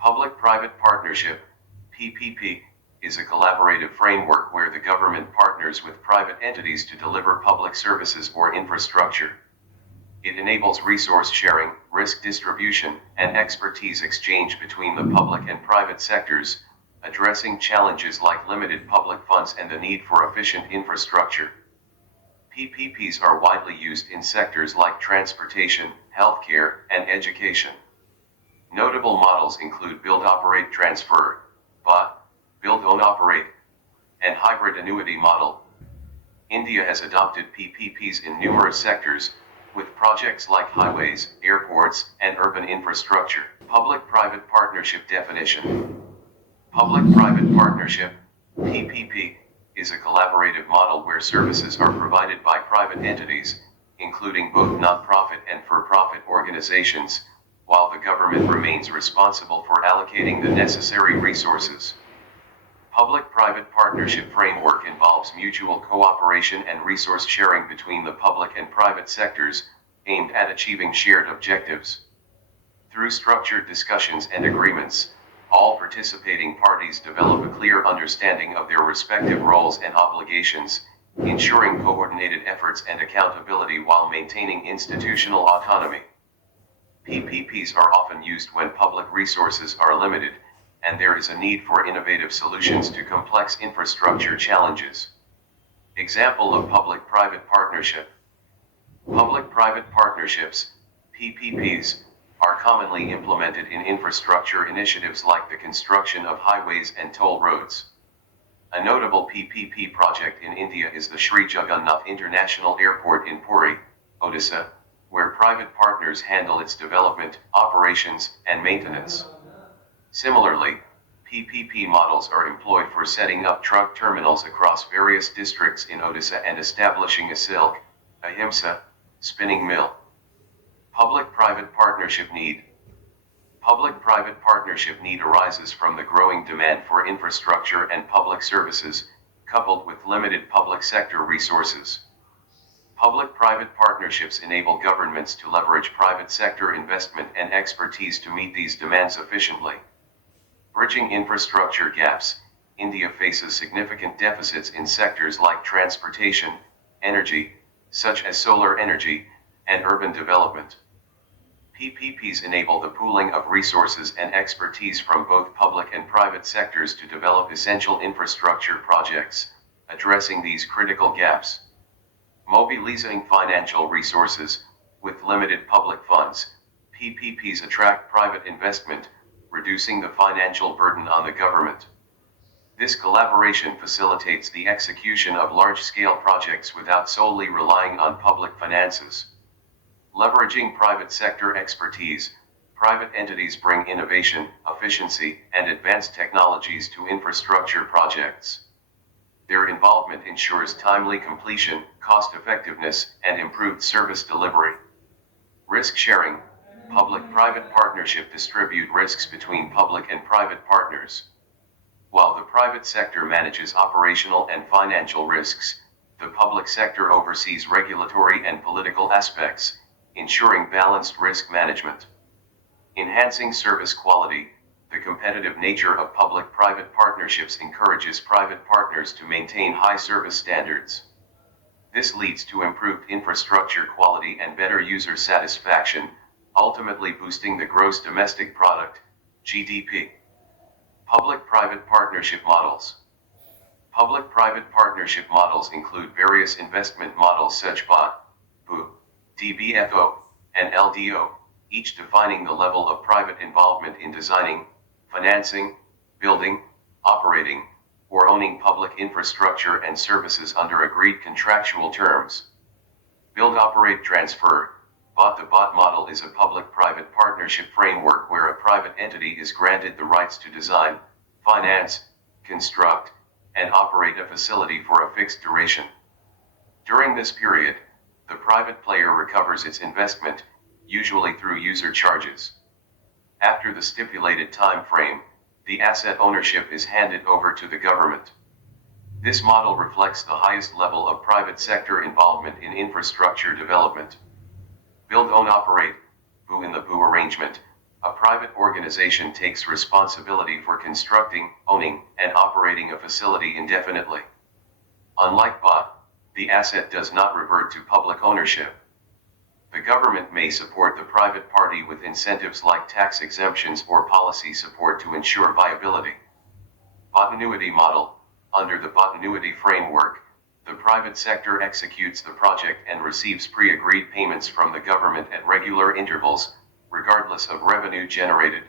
Public-private partnership, PPP, is a collaborative framework where the government partners with private entities to deliver public services or infrastructure. It enables resource sharing, risk distribution, and expertise exchange between the public and private sectors, addressing challenges like limited public funds and the need for efficient infrastructure. PPPs are widely used in sectors like transportation, healthcare, and education. Notable models include Build Operate Transfer, BOT, Build Own Operate, and Hybrid Annuity model. India has adopted PPPs in numerous sectors, with projects like highways, airports, and urban infrastructure. Public-private partnership definition. Public-private partnership, PPP, is a collaborative model where services are provided by private entities, including both nonprofit and for-profit organizations, while the government remains responsible for allocating the necessary resources. Public-private partnership framework involves mutual cooperation and resource sharing between the public and private sectors, aimed at achieving shared objectives. Through structured discussions and agreements, all participating parties develop a clear understanding of their respective roles and obligations, ensuring coordinated efforts and accountability while maintaining institutional autonomy. PPPs are often used when public resources are limited, and there is a need for innovative solutions to complex infrastructure challenges. Example of public-private partnership. Public-private partnerships, PPPs, are commonly implemented in infrastructure initiatives like the construction of highways and toll roads. A notable PPP project in India is the Sri Jagannath International Airport in Puri, Odisha, where private partners handle its development, operations, and maintenance. Similarly, PPP models are employed for setting up truck terminals across various districts in Odisha and establishing a silk, ahimsa, spinning mill. Public-private partnership need. Public-private partnership need arises from the growing demand for infrastructure and public services, coupled with limited public sector resources. Public-private partnerships enable governments to leverage private sector investment and expertise to meet these demands efficiently. Bridging infrastructure gaps, India faces significant deficits in sectors like transportation, energy, such as solar energy, and urban development. PPPs enable the pooling of resources and expertise from both public and private sectors to develop essential infrastructure projects, addressing these critical gaps. Mobilizing financial resources, with limited public funds, PPPs attract private investment, reducing the financial burden on the government. This collaboration facilitates the execution of large-scale projects without solely relying on public finances. Leveraging private sector expertise, private entities bring innovation, efficiency, and advanced technologies to infrastructure projects. Their involvement ensures timely completion, cost-effectiveness, and improved service delivery. Risk sharing, public-private partnership distribute risks between public and private partners. While the private sector manages operational and financial risks, the public sector oversees regulatory and political aspects, ensuring balanced risk management. Enhancing service quality, the competitive nature of public-private partnerships encourages private partners to maintain high service standards. This leads to improved infrastructure quality and better user satisfaction, ultimately boosting the gross domestic product, GDP. Public-private partnership models. Public-private partnership models include various investment models such as BOT, BU, DBFO, and LDO, each defining the level of private involvement in designing, financing, building, operating, or owning public infrastructure and services under agreed contractual terms. Build Operate Transfer, BOT. The BOT model is a public-private partnership framework where a private entity is granted the rights to design, finance, construct, and operate a facility for a fixed duration. During this period, the private player recovers its investment, usually through user charges. After the stipulated time frame, the asset ownership is handed over to the government. This model reflects the highest level of private sector involvement in infrastructure development. Build Own Operate, BU. In the BU arrangement, A private organization takes responsibility for constructing, owning, and operating a facility indefinitely. Unlike BOT, the asset does not revert to public ownership. The government may support the private party with incentives like tax exemptions or policy support to ensure viability. BOT annuity model. Under the BOT annuity framework, the private sector executes the project and receives pre-agreed payments from the government at regular intervals, regardless of revenue generated,